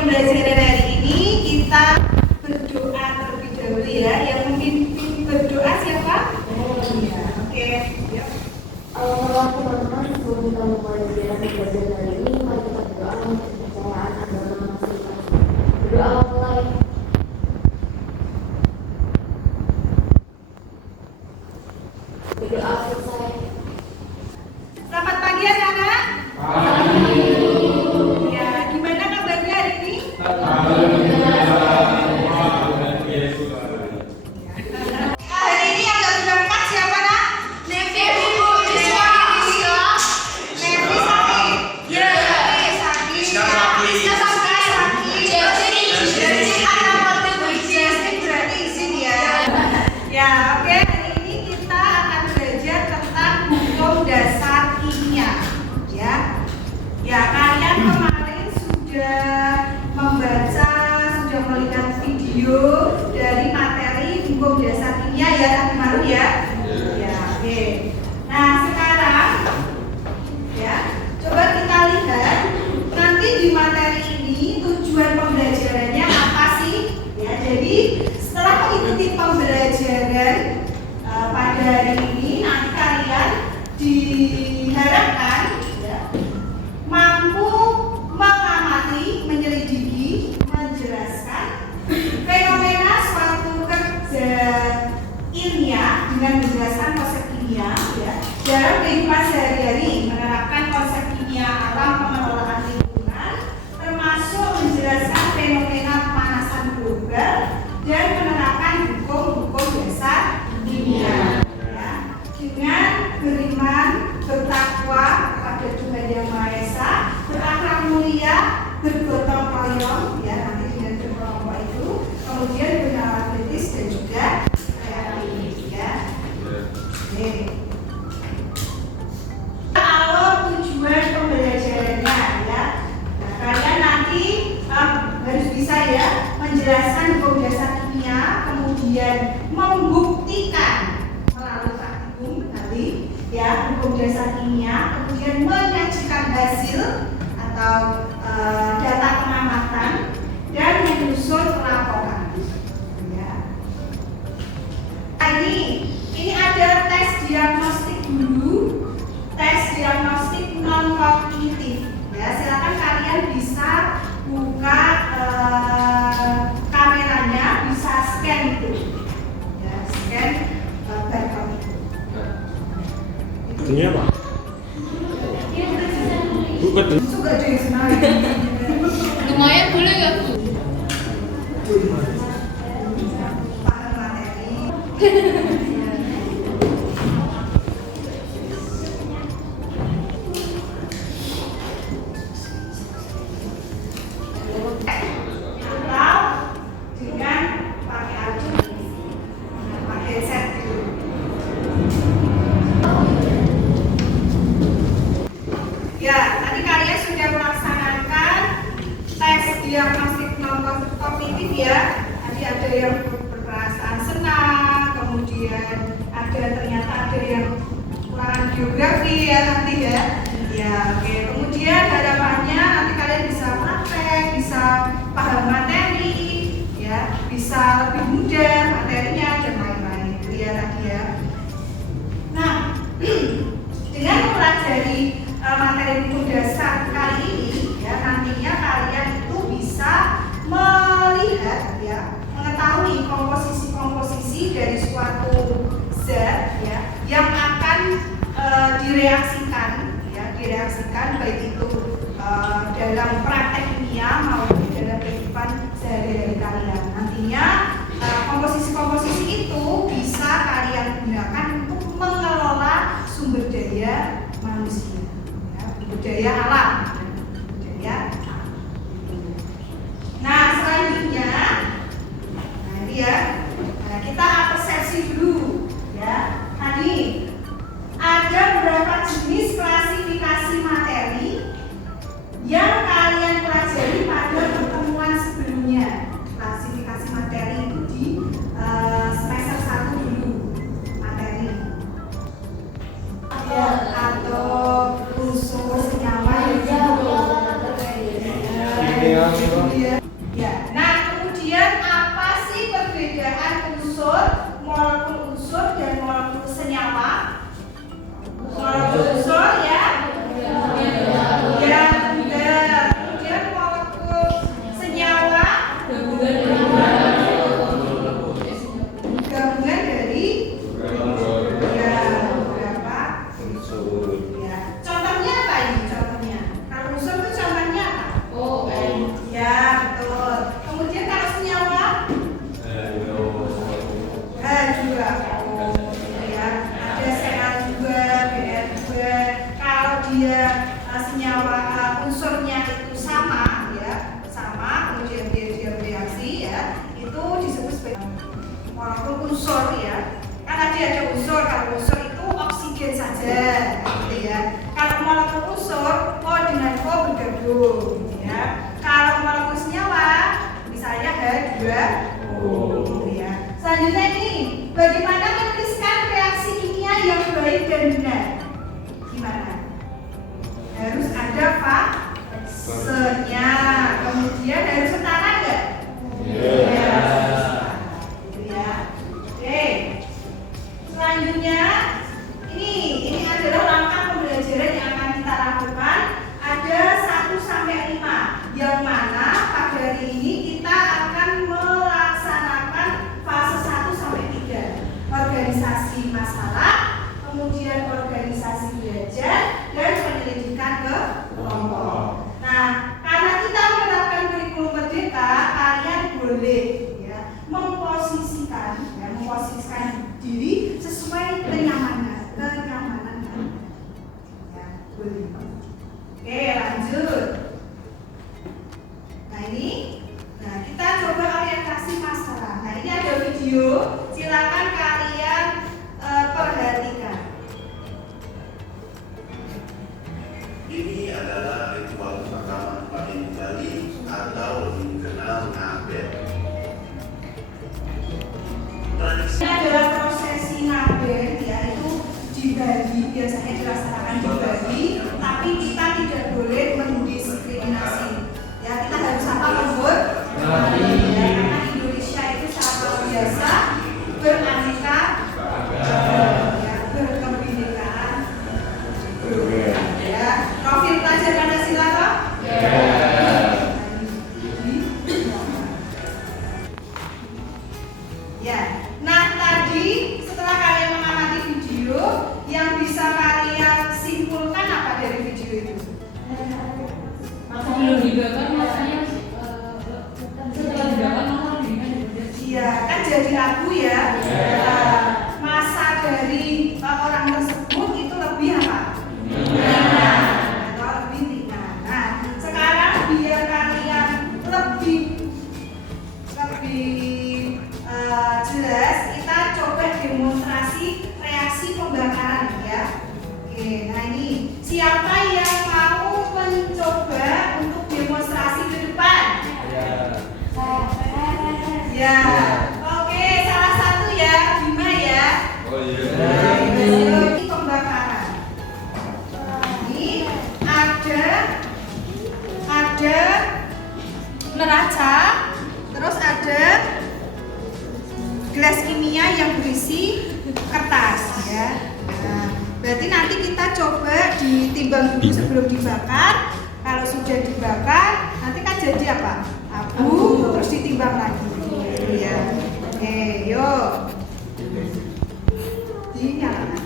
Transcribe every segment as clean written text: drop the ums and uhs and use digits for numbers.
pembelajaran hari ini kita berdoa terlebih dahulu ya. Yang memimpin berdoa siapa? Ya, oke. Yuk. Allah teman-teman, sebelum kita mulai belajar hari ini, mari kita berdoa untuk kepercayaan agama masing-masing. Berdoa mulai. Berdoa selesai. Selamat pagi anak-anak. Pagi. Ya, gimana kabarnya hari ini? Hari ini yang nggak berangkat siapa nak? Nevi Bu. Nevi sakit. Ya. Sakit. Rizka sakit. Jadi anak waktu berjasa berarti izin ya. Ya, oke. Hari ini kita akan belajar tentang hukum dasar kimia. Ya, kalian kemarin sudah membaca, sudah melihat video dari materi hukum dasar kimia ya, tadi malam ya. Ya, oke. Nah, sekarang ya, coba kita lihat nanti di materi ini tujuan pembelajarannya apa sih? Ya, jadi setelah mengikuti pembelajaran pada hari ini, nanti kalian diharapkan mampu mengamati, menyelidiki, menjelaskan fenomena suatu kerja ilmiah dengan menjelaskan konsep kimia ya, dalam kehidupan sehari-hari, menerapkan konsep kimia alam, pengelolaan lingkungan, termasuk menjelaskan fenomena pemanasan global dan menerapkan hukum-hukum dasar kimia ya, dengan beriman, bertakwa kepada Tuhan Yang Maha Esa, berakhlak mulia, bergotong royong ya, nanti dengan berkelompok itu, kemudian bernalar kritis dan juga kreatif ya. Oke. Kalau tujuan pembelajarannya ya, nah, kalian nanti harus bisa ya menjelaskan hukum dasar kimia, kemudian membuktikan melalui praktikum tadi ya hukum dasar kimia, kemudian menyajikan hasil atau data pengamatan dan menyusun laporan ya. Ini ada tes diagnostik dulu, tes diagnostik non kognitif ya, silakan kalian bisa buka kameranya, bisa scan itu ya, scan barcode itu. Ini apa? Bukan. Suka deh senang. Lumayan boleh nggak Bu? Paham materi. Atau dengan pakai alat ini, pakai headset dulu. Ya, tadi kalian sudah melaksanakan tes diagnostik non kognitif ya. Tadi ada yang berperasaan senang, kemudian ternyata ada yang kurang geografi ya nanti ya. Ya, oke. Kemudian harapannya nanti kalian bisa praktek, bisa paham materi, ya, bisa lebih mudah materinya dan lain-lain. Itu ya tadi ya. Nah, dengan mempelajari materi hukum dasar kali ini ya, nantinya kalian itu bisa melihat ya, mengetahui komposisi dari suatu zat ya yang akan direaksikan baik itu dalam praktek kimia maupun dalam kehidupan sehari-hari kalian. Nantinya komposisi itu bisa kalian gunakan untuk mengelola sumber daya manusia ya, sumber daya alam. Nah, selanjutnya ini ya, kita persepsi dulu ya. Tadi ada beberapa jenis klasifikasi materi yang kalian pelajari pada pertemuan sebelumnya. Klasifikasi materi itu di semester 1 dulu materi ya, atau unsur senyawa yang Ya, nah kemudian apa sih perbedaan unsur, molekul unsur dan molekul senyawa? Molekul unsur ya, ya benar. Kemudian molekul senyawa gabungan dari ya beberapa unsur. ya. Contohnya apa ini? Contohnya kalau unsur itu contohnya apa? Ya betul. Kemudian kalau senyawa juga ya ada Ca2, Br2. Kalau dia senyawa unsurnya itu sama ya, sama, kemudian dia bereaksi ya, itu disebut sebagai molekul unsur ya. Kan tadi ada unsur, kalau unsur itu oksigen saja gitu ya. Kalau molekul unsur O dengan O bergabung gitu ya. Kalau molekul senyawa misalnya H2O ya. Selanjutnya ini bagaimana menuliskan reaksi kimia yang baik dan benar? Gimana? Harus ada fasenya, kemudian harus setara enggak? Ya, gitu ya. Oke. Selanjutnya ini adalah langkah pembelajaran yang akan kita lakukan. Ada 1 sampai 5 yang mana pada hari ini kita akan melaksanakan fase 1 sampai 3. Organisasi masalah, kemudian organisasi belajar dan penyelidikan ke kelompok. Nah, karena kita menerapkan kurikulum merdeka, kalian boleh ya memposisikan diri sesuai kenyamanan ya, boleh. Oke, lanjut. Nah kita coba orientasi masalah. Nah ini ada video, silakan kalian perhatikan. Ini adalah ritual pemakaman paling Bali atau lebih dikenal ngabet. Tradisi Ini adalah prosesi ngabet ya, itu di Bali biasanya dilaksanakan di Bali, tapi kita tidak boleh mendiskriminasi. Ya kita harus apa lembut? Ya, karena Indonesia itu sangat biasa beraneka ya, berkebinekaan. Ya, profil pelajar Pancasila toh? Ya. Nah, tadi setelah kalian mengamati video, yang bisa kalian simpulkan apa dari video itu? Sebelum dibakar masanya setelah dibakar masa lebih Iya, kan jadi abu ya. Nah, masa dari orang tersebut itu lebih apa? Ringan atau lebih ringan. Nah, sekarang biar kalian lebih jelas, kita coba demonstrasi reaksi pembakaran ya. Oke, nah ini siapa yang mau mencoba untuk demonstrasi ke depan? Ya, oke, salah satu ya, Bima ya. Ini pembakaran. Ini ada neraca, terus ada gelas kimia yang berisi kertas ya. Nah, berarti nanti kita coba ditimbang dulu sebelum dibakar. Kalau sudah dibakar, nanti kan jadi apa? Abu, terus ditimbang lagi. Ya. Oke, yuk. Dinyalakan.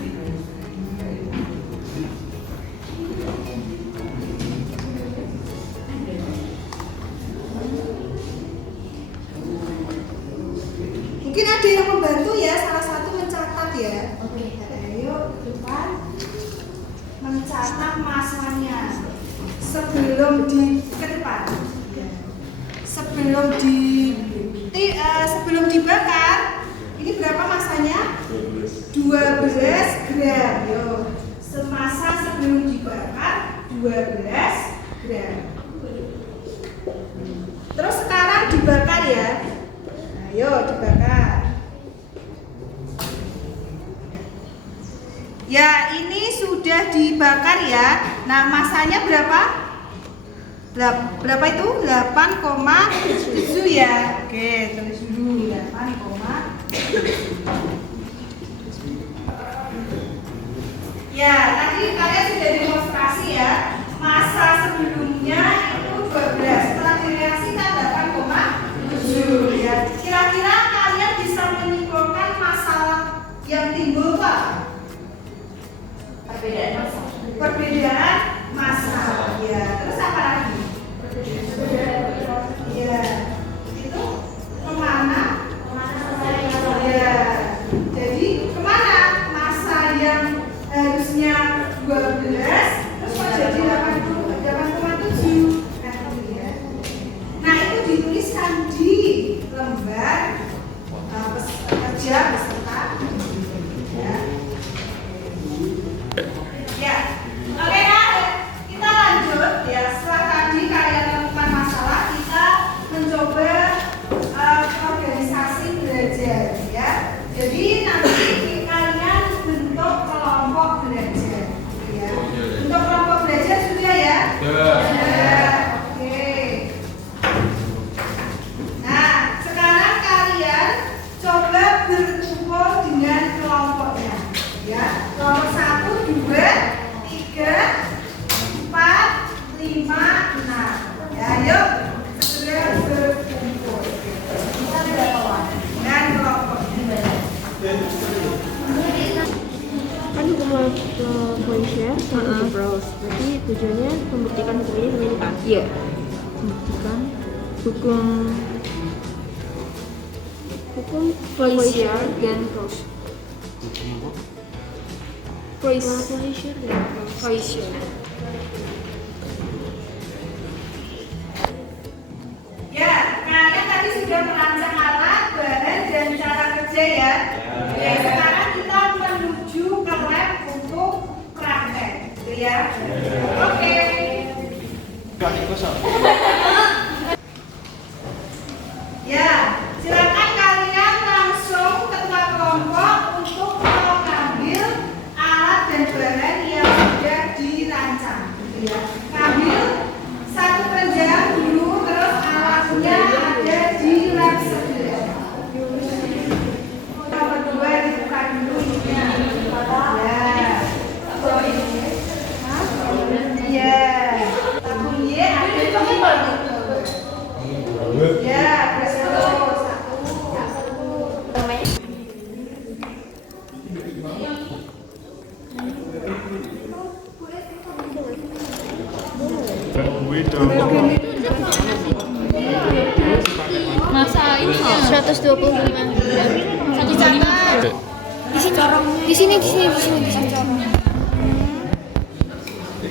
Mungkin ada yang membantu ya, salah satu mencatat ya. Oke, ayo depan mencatat masanya sebelum ke depan. Sebelum dibakar, ini berapa masanya? 12 gram. Yo, semasa sebelum dibakar 12 gram. Terus sekarang dibakar ya. Ayo dibakar. Ya, ini sudah dibakar ya. Nah, masanya berapa? Berapa itu? 8,7 ya. Oke, tulis dulu 8,7. Ya, tadi kalian sudah demonstrasi ya. Masa sebelumnya itu 12, setelah direaksikan 8,7 ya. Kira-kira kalian bisa menyimpulkan masalah yang timbul Pak? Perbedaan masa. Ya, terus apa lagi? Ya, itu kemana? Ya, jadi kemana masa yang harusnya 12 terus kok jadi 8,7? Nah, itu dituliskan di lembar kerja peserta. Ya. Ya, oke kan? Kita lanjut ya. Setelah tadi kalian menemukan masalah, kita mencoba organisasi belajar ya. Jadi nanti kalian bentuk kelompok belajar ya. Bentuk kelompok belajar sudah ya? Sudah. Oke. Nah, sekarang kalian coba berkumpul dengan kelompoknya ya. Kelompok 1, 2, 3, 4, 5, 6. Ya, yuk segera berkumpul. Kita berapa dan kelompoknya. Kan hukum point share sama browse. Berarti tujuannya membuktikan hukum ini begini kan? Iya. Membuktikan hukum point share dan browse. Point share dan browse. Ya, kalian tadi sudah merancang alat, bahan, dan cara kerja ya. Ya, sekarang kita menuju ke lab untuk praktek, gitu ya. Oke. Ya, silakan kalian langsung ketua kelompok untuk mengambil alat dan bahan yang sudah dirancang, gitu ya. Ambil satu keranjang dulu, terus alatnya ada di lab sebelah. Nomor 2 dibuka dulu ya. Iya. Tabung Y ada di ya, presto Masa ini ya? 125. dicatat. Di sini.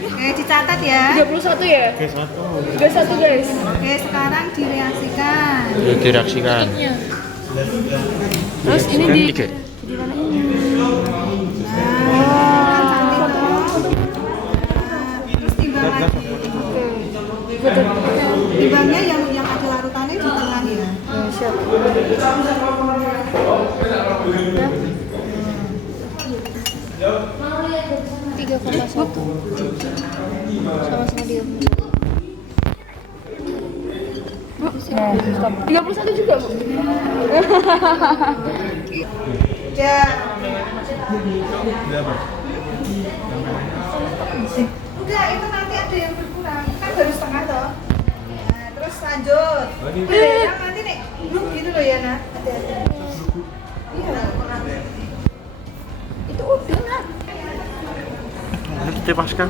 Oke, dicatat ya. 31 ya? 31 guys. Oke, sekarang direaksikan. Direaksikan. Terus ini di Tiga. Terus timbang lagi. Timbangnya yang ada larutannya di tengah ya. siap. 3,1 sama-sama 31 juga Bu. Ya. Udah, itu nanti ada yang berkurang. Kan baru setengah toh. Nah, terus lanjut. Nanti nih, belum gitu loh ya, Nak. Hati-hati. Iya. Itu udah Nat. Kita paskan.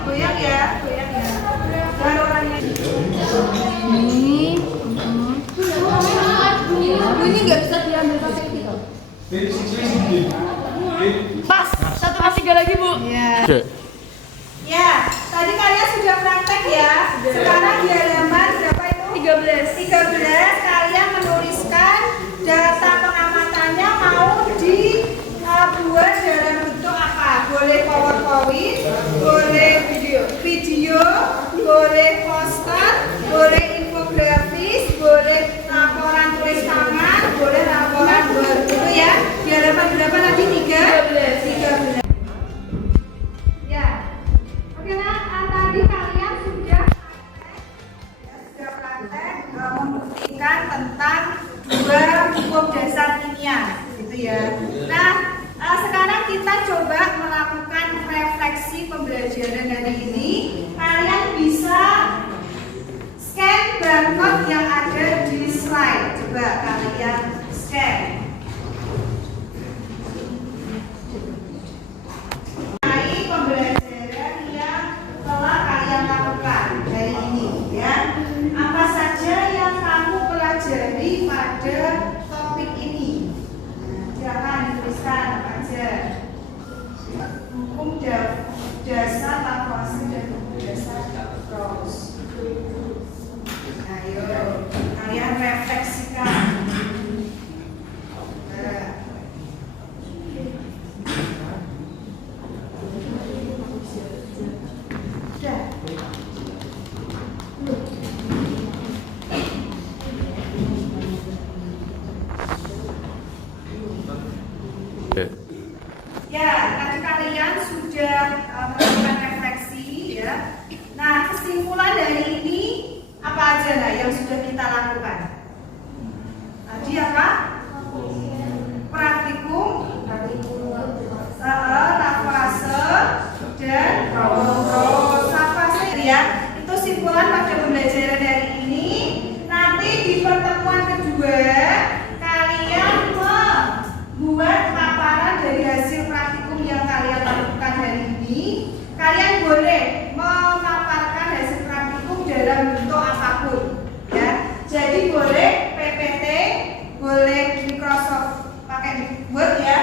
Goyang ya. Dan orangnya. Ini nggak bisa diambil pakai itu. Pas. 1,3 lagi Bu. Iya. Oke. Ya, tadi kalian sudah praktek ya. Sekarang di halaman berapa itu? 13 kalian menuliskan data pengamatannya mau dibuat dalam bentuk apa? Boleh PowerPoint, boleh video, boleh poster, boleh infografis, boleh laporan tulis tangan, boleh laporan number itu ya. Di halaman berapa tadi? 13. Ya. Oke nah, tadi kalian sudah praktek membuktikan tentang dua hukum dasar kimia, gitu ya. Nah, sekarang kita coba melakukan refleksi pembelajaran hari ini. Kalian bisa scan barcode yang ada di slide. Coba kalian scan. Pembelajaran yang telah kalian lakukan hari ini, ya. Apa saja yang kamu pelajari pada topik ini? Silakan dituliskan apa aja. Hukum dasar Lavoisier dan hukum dasar Gauss. Ayo, kalian refleksikan. Ya, tadi kalian sudah melakukan refleksi, ya. Nah, kesimpulan dari ini apa aja nah yang sudah kita lakukan? Tadi apa? Praktikum, Lavoisier dan Lavoisier, ya. Itu simpulan pada pembelajaran hari ini. Nanti di pertemuan kedua kalian membuat paparan dari hasil praktikum yang kalian lakukan hari ini. Kalian boleh memaparkan hasil praktikum dalam bentuk apapun, ya. Jadi boleh PPT, boleh Microsoft pakai Word, ya.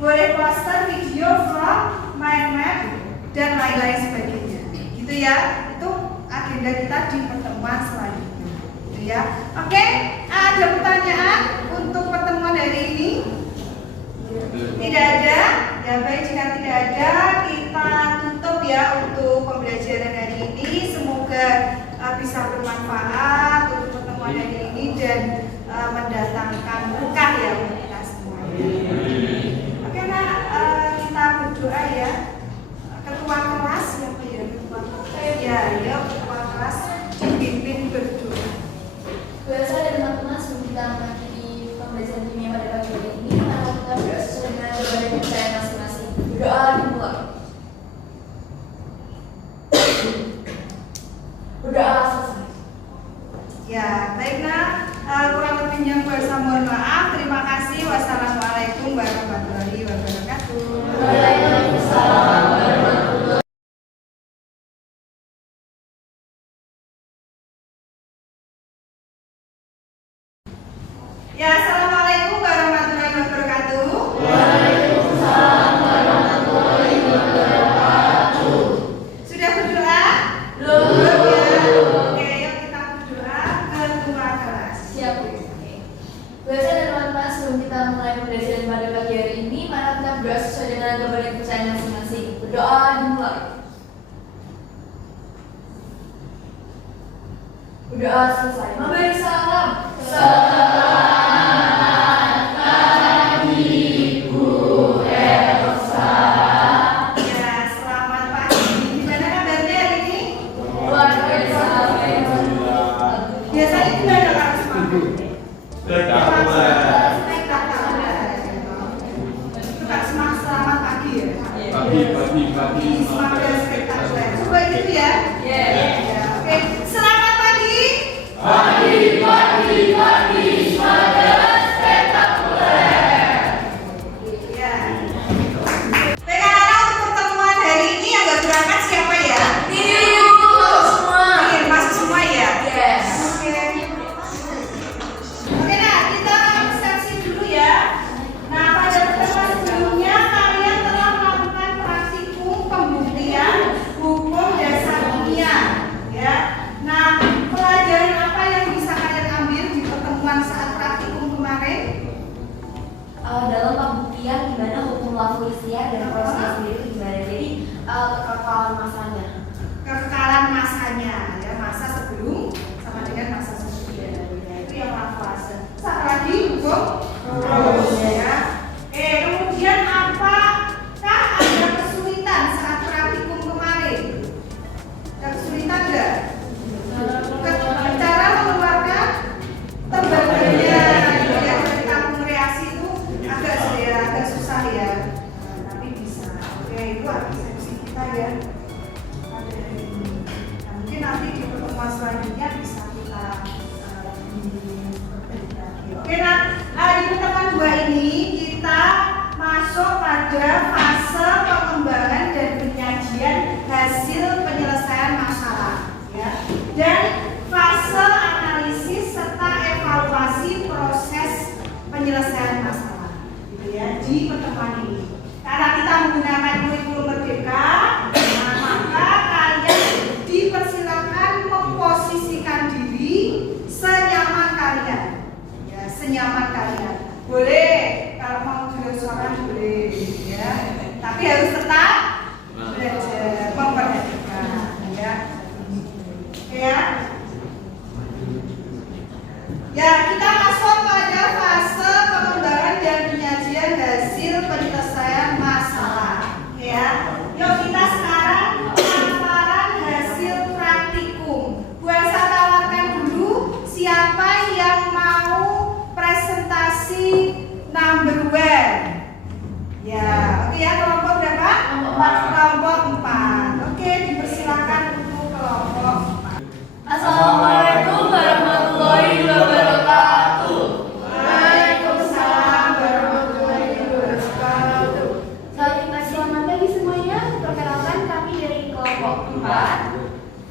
Boleh poster, video, vlog, mind map dan lain-lain sebagainya. Gitu ya. Itu agenda kita di pertemuan selanjutnya. Gitu ya. Oke, ada pertanyaan untuk pertemuan hari ini? Tidak ada? Ya baik, jika tidak ada kita tutup ya untuk pembelajaran hari ini. Semoga bisa bermanfaat untuk pertemuan hari ini dan mendatangkan berkah ya untuk kita semuanya. Oke nah, kita berdoa ya. Ketua kelas siapa ya? Ketua kelas dipimpin berdoa. Biasa dan teman-teman sebelum kita mengakhiri pembelajaran kimia pada pagi hari ini, mari kita berdoa sesuai dengan ibadah kepercayaan masing-masing. Berdoa dimulai. Berdoa selesai. Ya, baiklah. Kurang lebihnya saya mohon maaf. Terima kasih. Wassalamualaikum warahmatullahi wabarakatuh. Waalaikumsalam. Ya, assalamualaikum warahmatullahi wabarakatuh. Waalaikumsalam warahmatullahi wabarakatuh. Sudah berdoa? Belum. Ya. Oke, yuk kita berdoa ketua kelas. Siap. Biasa dan teman-teman sebelum kita mulai pembelajaran pada pagi hari ini, mari kita berdoa sesuai dengan agama dan kepercayaan masing-masing. Berdoa dimulai. Berdoa selesai. Memberi salam. Ya, selamat pagi. Gimana kabarnya hari ini? Luar biasa. Biasanya gimana Kak Risma? Itu Kak Risma selamat pagi ya? Pagi. Semoga spektakuler. Coba gitu ya? Yes. Ya, oke. Selamat pagi. Ya. Baik, anak-anak, untuk pertemuan hari ini yang nggak berangkat siapa ya? Oke, masuk semua ya? Yes. Oke, nah kita sesi dulu ya. Nah, pada pertemuan sebelumnya kalian telah melakukan praktikum pembuktian hukum dasar kimia, ya. Nah, pelajaran apa yang bisa kalian ambil di pertemuan saat praktikum kemarin? Dalam pembuktian gimana hukum Lavoisier dan prosesnya sendiri itu gimana? Jadi kekekalan masanya. Kekekalan masanya, ya, masa sebelum sama dengan masa sesudah. Itu yang Lavoisier. Satu lagi hukum ya. Ada ini. Nah, mungkin nanti di pertemuan selanjutnya bisa kita oke, nah di pertemuan 2 ini kita masuk pada fase pengembangan dan penyajian hasil penyelesaian masalah, ya, dan fase analisis serta evaluasi proses penyelesaian masalah, gitu ya, di pertemuan ini. Karena kita menggunakan kurikulum merdeka, nah, maka kalian dipersilakan memposisikan diri senyaman kalian, ya, senyaman kalian. Boleh kalau mau jual suara boleh, ya, tapi harus tetap belajar memperhatikan, ya. Oke, ya. Ya, kita masuk pada fase pengembangan dan penyajian hasil penyelesaian masalah, ya. Yuk kita sekarang paparan hasil praktikum. Bu Elsa tawarkan dulu siapa yang mau presentasi number 1. Ya, oke ya, kelompok berapa? Kelompok 4. Oke, dipersilakan untuk kelompok 4. Assalamualaikum warahmatullahi wabarakatuh. Waalaikumsalam warahmatullahi wabarakatuh. Selamat pagi semuanya. Perkenalkan kami dari kelompok 4.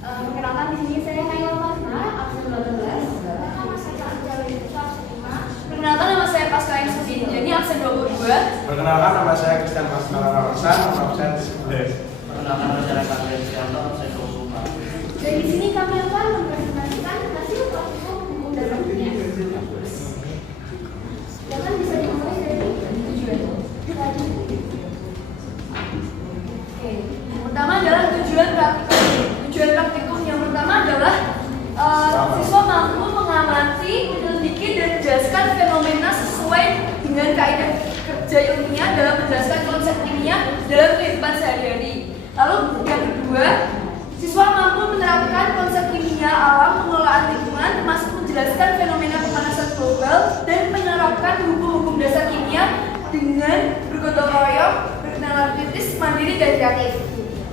Perkenalkan di sini saya Naila Fasna, absen 12. Nama saya Kak Jalil, absen 5. Perkenalkan nama saya Pasca Insusi Jani, absen 22. Perkenalkan nama saya Christian Pascal Rawasan, absen 11. Perkenalkan nama saya Kak Sianto, saya 24. Dan di sini kami akan mempresentasikan hasil praktikum hukum dasar dunia. Silakan bisa dimulai dari tujuan. Oke, yang pertama adalah tujuan praktikum. Tujuan praktikum yang pertama adalah siswa mampu mengamati, menyelidiki dan menjelaskan fenomena sesuai dengan kaidah kerja ilmiah dalam menjelaskan konsep ilmiah dalam kehidupan sehari-hari. Lalu yang kedua, siswa mampu menerapkan konsep kimia alam, pengelolaan lingkungan, termasuk menjelaskan fenomena pemanasan global dan menerapkan hukum-hukum dasar kimia dengan bergotong royong, berkenalan kritis, mandiri, dan kreatif.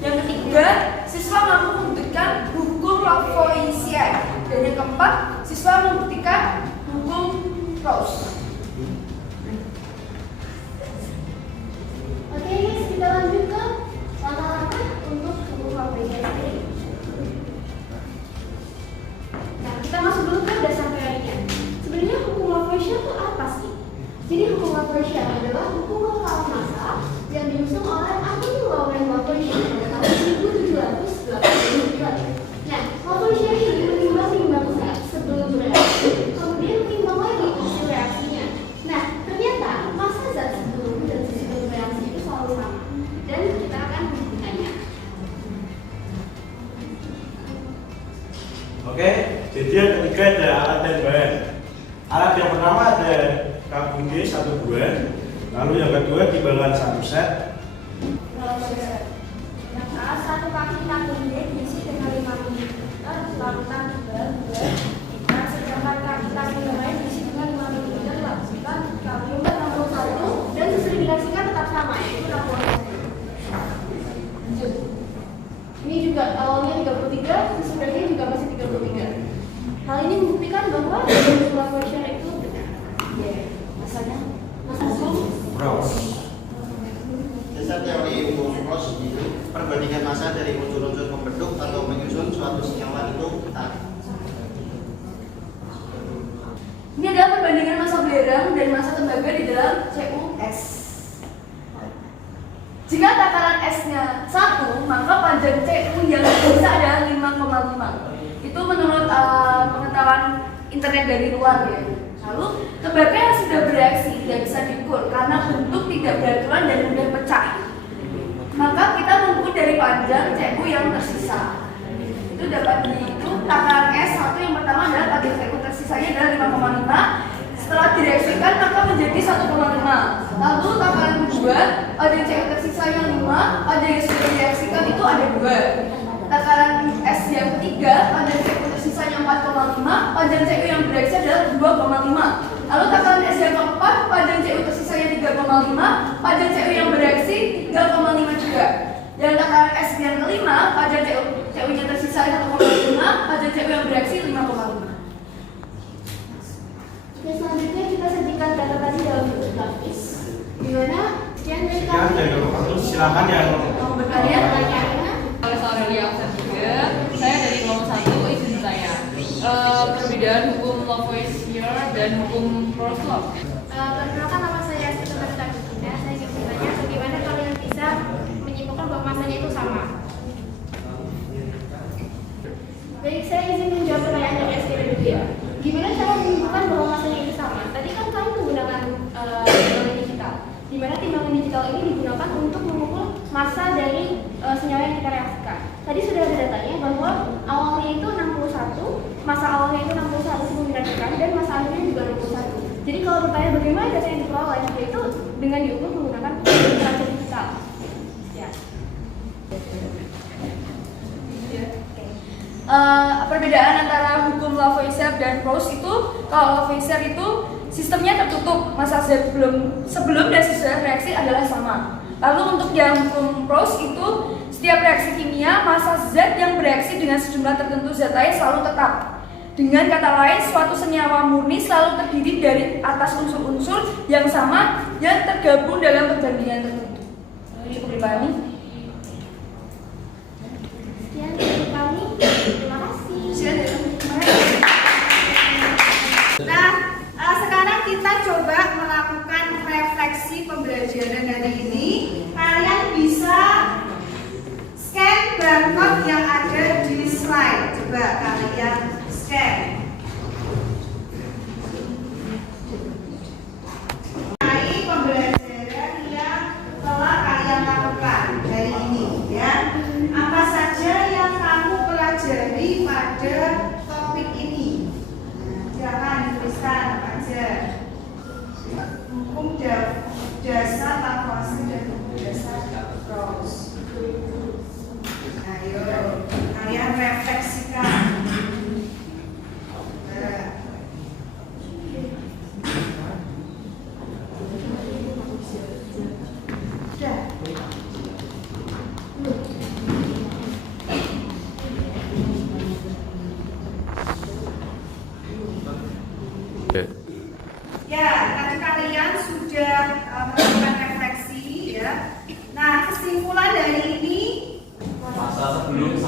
Yang ketiga, siswa mampu membuktikan hukum Lavoisier. Dan yang keempat, siswa membuktikan hukum Gauss. Oke guys, kita lanjut ke langkah-langkah untuk hukum Lavoisier sendiri. Nah, kita masuk dulu ke dasar teorinya. Sebenarnya hukum Lavoisier itu apa sih? Jadi hukum Lavoisier adalah hukum lokal massa yang diusung oleh Henri Laurent Lavoisier pada tahun 1789. Nah, Lavoisier ini menimbang zat sebelum bereaksi, kemudian menimbang lagi hasil reaksinya. Nah, ternyata massa zat sebelum dan sesudah bereaksi itu selalu sama, dan kita akan membuktikannya. Oke, jadi yang ketiga ada alat dan bahan. Alat yang pertama ada KBG 1 buah, lalu yang kedua timbangan 1 set. Yang saat satu kaki tabung D diisi dengan 5 ml larutan tebal buah. Nah, sedangkan kaki tabung yang lain diisi dengan 5 ml larutan kalium 61 dan seserifikasikan tetap sama, yaitu 60. Lanjut. Ini juga awalnya 33, sesudahnya juga masih 33. Hal ini membuktikan bahwa hukum Lavoisier itu benar. Masanya hukum Gauss. Dasar teori hukum Gauss itu perbandingan massa dari unsur-unsur pembentuk atau menyusun suatu senyawa itu benar. Ini adalah perbandingan massa belerang dan massa tembaga di dalam CuS. Jika takaran S-nya 1, maka panjang CU yang bisa adalah 5,5. Itu menurut pengetahuan internet dari luar ya. Lalu tembaga yang sudah bereaksi tidak bisa diukur karena bentuk tidak beraturan dan mudah pecah. Maka kita mengukur dari panjang CU yang tersisa. Itu dapat dihitung takaran S1 yang pertama adalah panjang CU tersisanya adalah 5,5. Setelah direaksikan maka menjadi 1,5. Lalu takaran kedua, panjang CU tersisanya 5, panjang yang sudah direaksikan itu ada 2. Takaran S yang ketiga, panjang CU tersisanya 4,5, panjang CU yang bereaksi adalah 2,5. Lalu takaran S yang keempat, panjang CU tersisanya 3,5, panjang CU yang bereaksi 3,5 juga. Yang takaran S yang kelima, pelajaran CU-nya tersisa 1,5, pelajaran CU yang bereaksi 5,5. Oke, selanjutnya kita sajikan data tadi dalam bentuk grafis. Gimana? Sekian dari Sekian kami. dari Bapak. Silakan yang Mau bertanya? Pertanyaannya? Saya Aurelia absen 3, saya dari kelompok 1, izin saya. Perbedaan hukum Lavoisier dan hukum Proslow. Perkenalkan, nama saya Siti Marta. Saya ingin bertanya bagaimana kalian bisa menyimpulkan bahwa masanya itu sama. Baik, saya izin menjawab pertanyaan dari SK dulu ya. Gimana cara menyimpulkan bahwa masanya itu sama? Tadi kan kalian menggunakan timbangan digital. Di mana timbangan digital ini digunakan untuk mengukur massa dari senyawa yang kita reaksikan. Tadi sudah ada datanya bahwa awalnya itu 61, massa awalnya itu 61 sebelum direaksikan dan massa akhirnya juga 61. Jadi kalau bertanya bagaimana data yang diperoleh, yaitu dengan diukur menggunakan temperatur digital. Ya. Perbedaan antara hukum Lavoisier dan Proust itu, kalau Lavoisier itu sistemnya tertutup, massa Z sebelum dan sesudah reaksi adalah sama. Lalu untuk yang hukum Proust itu setiap reaksi kimia, massa Z yang bereaksi dengan sejumlah tertentu zat lain selalu tetap. Dengan kata lain, suatu senyawa murni selalu terdiri dari atas unsur-unsur yang sama yang tergabung dalam perbandingan tertentu. Ini cukup dipahami? Sekian dari kami. Terima kasih. Nah, sekarang kita coba melakukan refleksi pembelajaran hari ini. Kalian bisa scan barcode yang ada di slide. Coba kalian scan. Ini pembelajaran yang telah kalian lakukan hari ini, ya. Apa saja yang kamu pelajari pada topik ini? Jangan tuliskan aja. Hukum dasar Lavoisier dan hukum dasar Proust. Ayo, kalian refleksikan. Ya, tadi kalian sudah melakukan refleksi, ya. Nah, kesimpulan dari ini Masa sebelum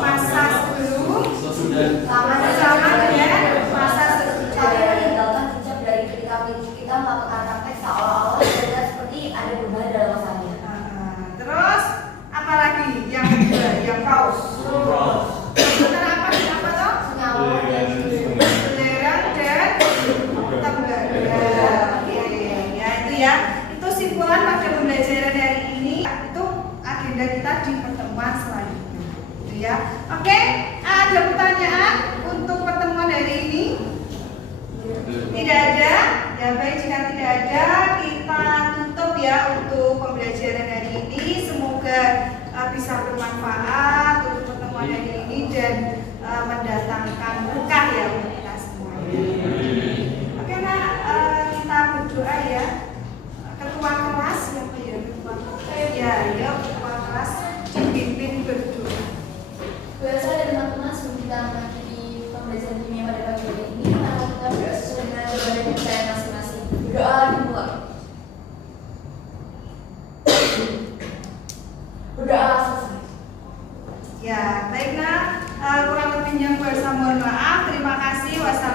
sesudah Sama dengan masa Kita meninggalkan jejak dari ketika kita melakukan praktek seolah-olah terlihat seperti ada perubahan dalam masanya. Terus apa lagi yang kedua, yang Proust? Apa toh? Senyawa dan Belerang dan tembaga. Ya itu ya. Itu simpulan pada pembelajaran hari ini. Itu agenda kita di pertemuan selanjutnya. Gitu ya. Oke, ada pertanyaan untuk pertemuan hari ini? Tidak ada? Ya baik, jika tidak ada kita tutup ya untuk pembelajaran hari ini. Semoga bisa bermanfaat untuk pertemuan hari ini dan mendatangkan berkah ya untuk kita semuanya. Oke, nah kita berdoa ya. Ketua kelas siapa ya? Ketua kelas dipimpin berdoa. Biasa dari teman-teman sebelum kita mengakhiri pembelajaran kimia pada pagi hari ini, mari kita berdoa sesuai dengan jawaban percayaan masing-masing. Berdoa dimulai. Berdoa selesai. Ya, baiklah. Kurang lebihnya gue mohon maaf. Terima kasih. Wassalamualaikum.